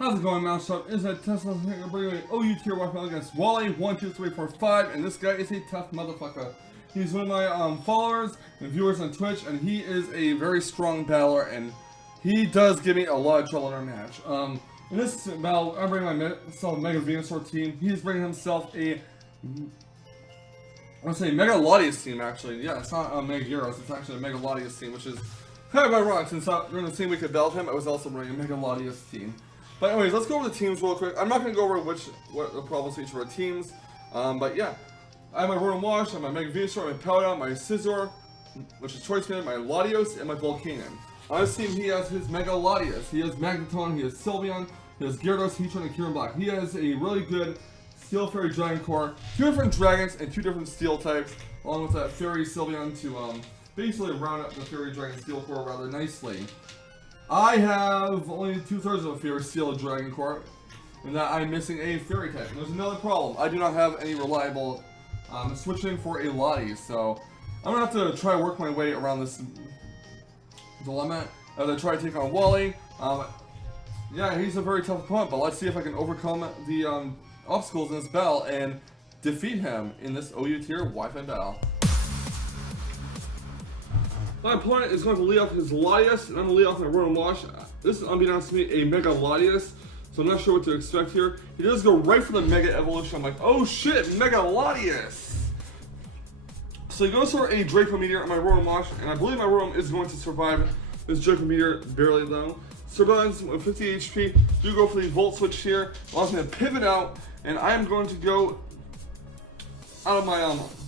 How's it going, Mousetrap? Is that Tesla bringing OU tier Wi-Fi against Wale12345, and this guy is a tough motherfucker. He's one of my followers and viewers on Twitch, and he is a very strong battler, and he does give me a lot of trouble in our match. In this battle, I'm bringing myself a Mega Venusaur team. He's bringing himself a, I want to say Mega Latias team, actually. Yeah, it's not a Mega Gyarados, it's actually a Mega Latias team, which is kind of ironic, since during the same week of battle him, I was also bringing a Mega Latias team. But anyways, let's go over the teams real quick. I'm not going to go over what the problems each of our teams, but yeah. I have my Rotom Wash, I have my Mega Venusaur, my Powder, my Scizor, which is Choice Man, my Latios, and my Volcanion. On his team, he has his Mega Latias, he has Magneton, he has Sylveon, he has Gyarados, Heatran, and Kieran Black. He has a really good Steel Fairy Dragon Core, 2 different dragons, and 2 different steel types, along with that Fairy Sylveon to basically round up the Fairy Dragon Steel Core rather nicely. I have only 2/3 of a Fairy Steel Dragon Core, and that I'm missing a Fairy type. And there's another problem. I do not have any reliable switching for a Lottie, so I'm going to have to try to work my way around this dilemma as I try to take on Wally. Yeah, he's a very tough opponent, but let's see if I can overcome the obstacles in this battle and defeat him in this OU tier Wi-Fi battle. My opponent is going to lead off his Latias, and I'm going to lead off my Rotom Wash. This is, unbeknownst to me, a Mega Latias, so I'm not sure what to expect here. He does go right for the Mega Evolution. I'm like, oh shit, Mega Latias! So he goes for a Draco Meteor on my Rotom Wash, and I believe my Rotom is going to survive this Draco Meteor barely though. Survives with 50 HP. Do go for the Volt Switch here. Allows me to pivot out, and I am going to go out of my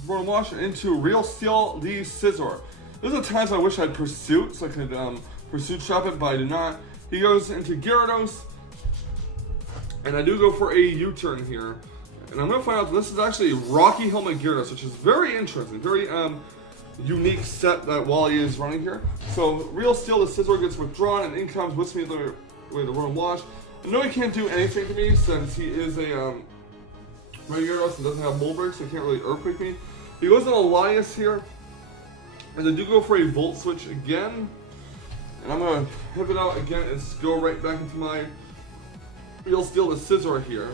Rotom Wash and into Real Steel the Scizor. There's a times I wish I had Pursuit, so I could Pursuit Chop it, but I did not. He goes into Gyarados, and I do go for a U-turn here. And I'm going to find out that this is actually Rocky Helmet Gyarados, which is very interesting, very unique set that Wally is running here. So Real Steel, the Scizor gets withdrawn, and in comes with me the Rotom Wash. I know he can't do anything to me since he is a regular Gyarados and doesn't have Mold Break, so he can't really Earthquake me. He goes on Latias here. And I do go for a Volt Switch again, and I'm going to pivot out again and go right back into my Real Steel the Scizor here.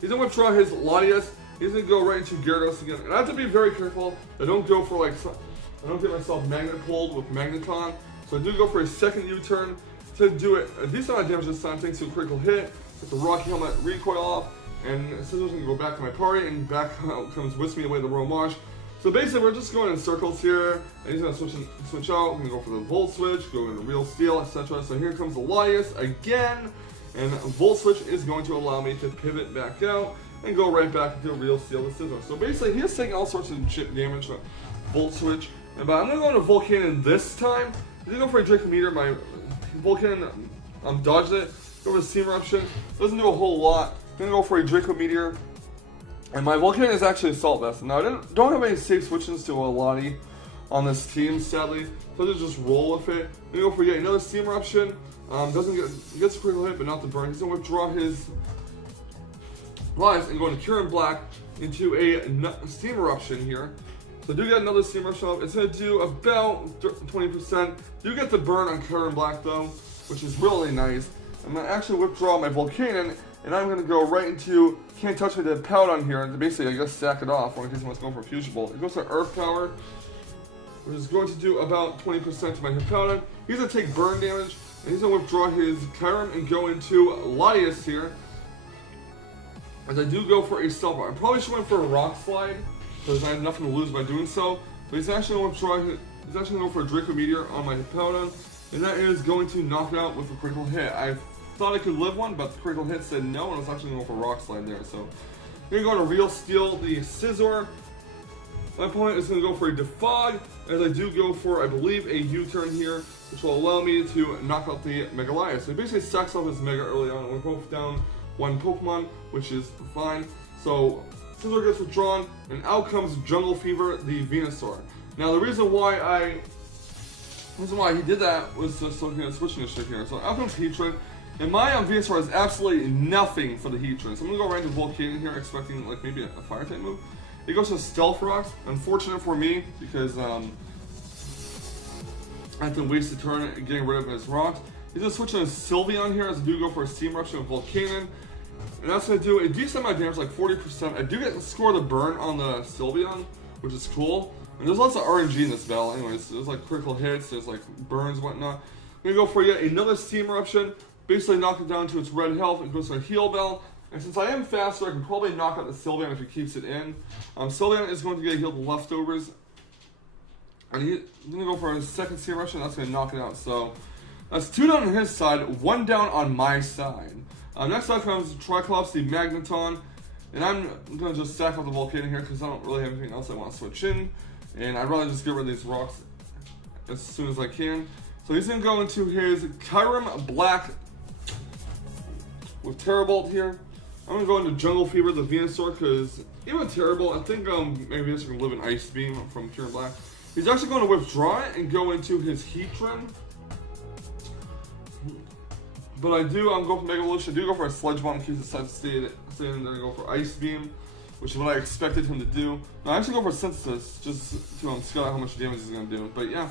He's going to withdraw his Latias, he's going to go right into Gyarados again, and I have to be very careful. I don't go for I don't get myself Magnet pulled with Magneton, so I do go for a second U-turn to do it a decent amount of damage this time thanks to a critical hit, with the Rocky Helmet recoil off, and Scizor's going to go back to my party, and back comes Whisk Me away the Rotom Wash. So basically, we're just going in circles here, and he's going to switch out. I'm going to go for the Volt Switch, go into Real Steel, etc. So here comes the Latias again, and Volt Switch is going to allow me to pivot back out and go right back into Real Steel the Scizor. So basically, he's taking all sorts of chip damage from Volt Switch. But I'm going to go into Volcanion this time. I'm going to go for a Draco Meteor. My Volcanion dodged it. Go for a Steam Eruption. Doesn't do a whole lot. I'm going to go for a Draco Meteor. And my Volcanion is actually Assault Vest. Now, I don't have any safe switches to a Lottie on this team, sadly. So I just roll with it. I'm going to go for yet another Steam Eruption. He gets a critical hit, but not the burn. He's going to withdraw his Lives and go into Kieran Black into a Steam Eruption here. So I do get another Steam Eruption off. It's going to do about 20%. Do get the burn on Kieran Black, though, which is really nice. I'm going to actually withdraw my Volcanion, and I'm going to go right into Can't Touch Me to Powder here, and basically I guess sack it off, or in case someone's going for a Fusion Bolt. It goes to Earth Power, which is going to do about 20% to my Powder. He's going to take burn damage, and he's going to withdraw his Kyurem and go into Latias here. As I do go for a Stealth Bar. I probably should went for a Rock Slide, because I have nothing to lose by doing so. But he's actually going to withdraw, he's actually going to go for a Draco Meteor on my Powder, and that is going to knock it out with a critical hit. I thought I could live one, but the critical hit said no, and I was actually going to go for Rock Slide there. So I'm going to go to Real Steel the Scizor. My opponent is going to go for a Defog, as I do go for, I believe, a U-turn here, which will allow me to knock out the Mega Latias. So he basically stacks off his Mega early on, and we're both down one Pokemon, which is fine. So Scizor gets withdrawn, and out comes Jungle Fever the Venusaur. Now the reason why he did that was just looking at switching this shit here. So out comes Heatran. And my Venusaur has absolutely nothing for the Heatran. So I'm going to go right into Volcanion here, expecting like maybe a Fire type move. He goes to Stealth Rocks. Unfortunate for me, because I have to waste a turn getting rid of his rocks. He's going to switch on his Sylveon here as I do go for a Steam Eruption with Volcanon. And that's going to do a decent amount of damage, like 40%. I do get the score the burn on the Sylveon, which is cool. And there's lots of RNG in this battle anyways. There's like critical hits, there's like burns, whatnot. I'm going to go for yet another Steam Eruption. Basically knock it down to its red health and goes to a heal bell. And since I am faster, I can probably knock out the Sylveon if he keeps it in. Sylveon is going to get healed leftovers. And he's going to go for a second Steam Eruption. That's going to knock it out. So that's 2 down on his side, 1 down on my side. Next up comes Triclops, the Magneton. And I'm going to just stack up the Volcano here because I don't really have anything else I want to switch in. And I'd rather just get rid of these rocks as soon as I can. So he's going to go into his Kyurem Black with Terrabolt here. I'm going to go into Jungle Fever, the Venusaur, because even with Terrabolt, I think Mega Venusaur can live in Ice Beam from Kyurem Black. He's actually going to withdraw it and go into his Heatran. But I do go for Mega Evolution. I do go for a Sludge Bomb in case it decides to stay in there and go for Ice Beam, which is what I expected him to do. No, I actually go for Synthesis, just to scout out how much damage he's going to do. But yeah.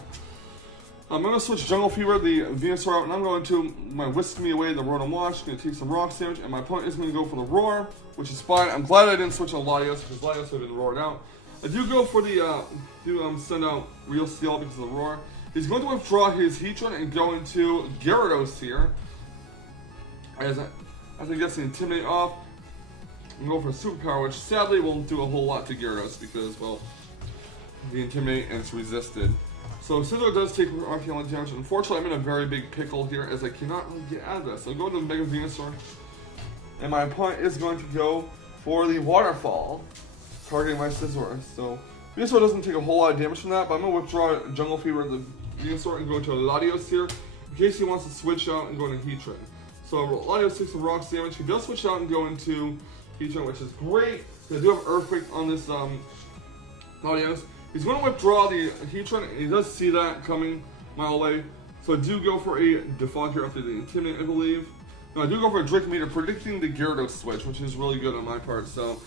I'm going to switch Jungle Fever, the Venusaur out, and I'm going to my Whisk Me Away, the Rotom Wash. Going to take some Rock damage, and my opponent is going to go for the Roar, which is fine. I'm glad I didn't switch on Latias, because Latias would have been roared out. I do go for the, send out Real Steel because of the Roar. He's going to withdraw his Heatran and go into Gyarados here. As I guess the Intimidate off, and go for a Superpower, which sadly won't do a whole lot to Gyarados because, well, the Intimidate and it's resisted. So Scizor does take rock healing damage. Unfortunately, I'm in a very big pickle here as I cannot really get out of this. So I'll go to the Mega Venusaur, and my opponent is going to go for the Waterfall, targeting my Scizor. So Venusaur doesn't take a whole lot of damage from that, but I'm going to withdraw Jungle Fever, the Venusaur, and go to Latios here in case he wants to switch out and go into Heatran. So Latios takes some rocks damage. He does switch out and go into Heatran, which is great. I do have Earthquake on this Latios. He's going to withdraw the Heatran, and he does see that coming mile away. So I do go for a Default here after the Intimidate, I believe. No, I do go for a Drake Meter, predicting the Gyarados switch, which is really good on my part. So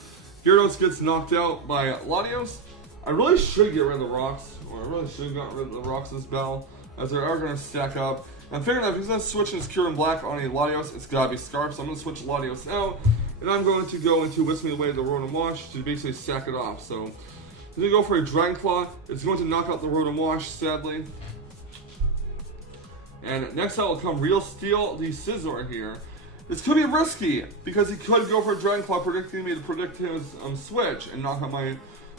Gyarados gets knocked out by Latios. I really should get rid of the rocks, or I really should have gotten rid of the rocks this battle, as they are going to stack up. I'm figuring that if he's going to switch his Kyurem Black on a Latios, it's got to be Scarf, so I'm going to switch Latios out, and I'm going to go into Whisk Me Away the Rotom Wash to basically stack it off. So I'm going to go for a Dragon Claw. It's going to knock out the Rotom Wash, sadly. And next out will come Real Steel, the Scizor here. This could be risky, because he could go for a Dragon Claw, predicting me to predict his switch and knock out my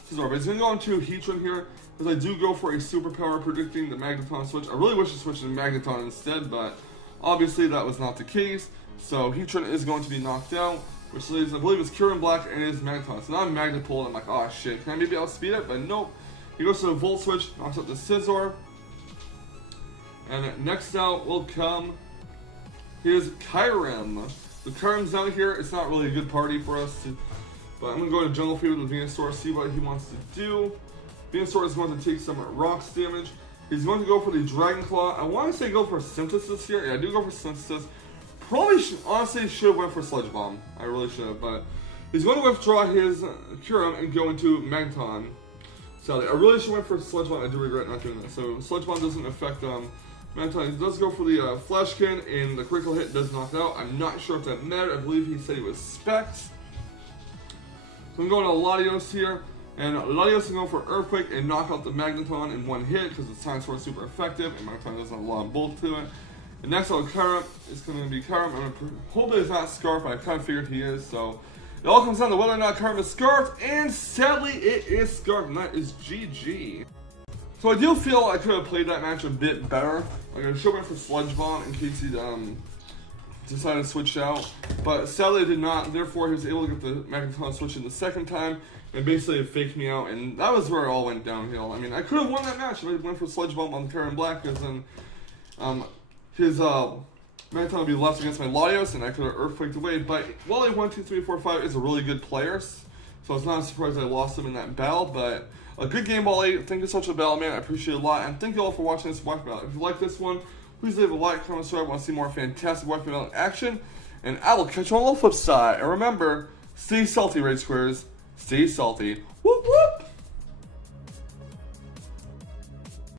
Scizor. But he's going to go into Heatran here, because I do go for a Superpower, predicting the Magneton switch. I really wish to switch to Magneton instead, but obviously that was not the case. So Heatran is going to be knocked out, which leaves, I believe, it's Kyurem Black and his Magneton. So now I'm Magnapole, and I'm like, oh shit, can I maybe outspeed it? But nope. He goes to the Volt Switch, knocks out the Scizor. And next out will come his Kyurem. The Kyurem's out here. It's not really a good party for us, but I'm going to go to Jungle Fever with Venusaur, see what he wants to do. Venusaur is going to take some rocks damage. He's going to go for the Dragon Claw. I want to say go for Synthesis here. Yeah, I do go for Synthesis. Probably honestly should have went for Sludge Bomb. I really should have, but he's going to withdraw his Kyurem and go into Magneton. So I really should have went for Sludge Bomb. I do regret not doing that. So Sludge Bomb doesn't affect Magneton. He does go for the Flashkin, and the critical hit does knock it out. I'm not sure if that mattered. I believe he said he was Specs. So I'm going to Latios here. And Latios can go for Earthquake and knock out the Magneton in one hit because its Time Sword is super effective and Magneton doesn't have a lot of bulk to it. And next out, Kyurem is going to be Kyurem. Hopefully it's not Scarf, but I kind of figured he is. So it all comes down to whether or not Kyurem is Scarf, and sadly it is Scarf, and that is GG. So I do feel I could have played that match a bit better. Like I should have went for Sludge Bomb in case he decided to switch out, but sadly I did not. Therefore, he was able to get the Magneton switch in the second time, and basically it faked me out, and that was where it all went downhill. I mean, I could have won that match if I went for Sludge Bomb on the Kyurem Black, because then his Magneton would be left against my Latios, and I could have Earthquaked away. But Wale12345 is a really good player, so it's not a surprise I lost him in that battle. But a good game, Wale. Thank you so much for the battle, man. I appreciate it a lot, and thank you all for watching this Wi-Fi battle. If you like this one, please leave a like, comment, subscribe. I want to see more fantastic Wi-Fi battle action, and I will catch you on the flip side. And remember, stay salty, Raid Squares. Stay salty. Whoop whoop.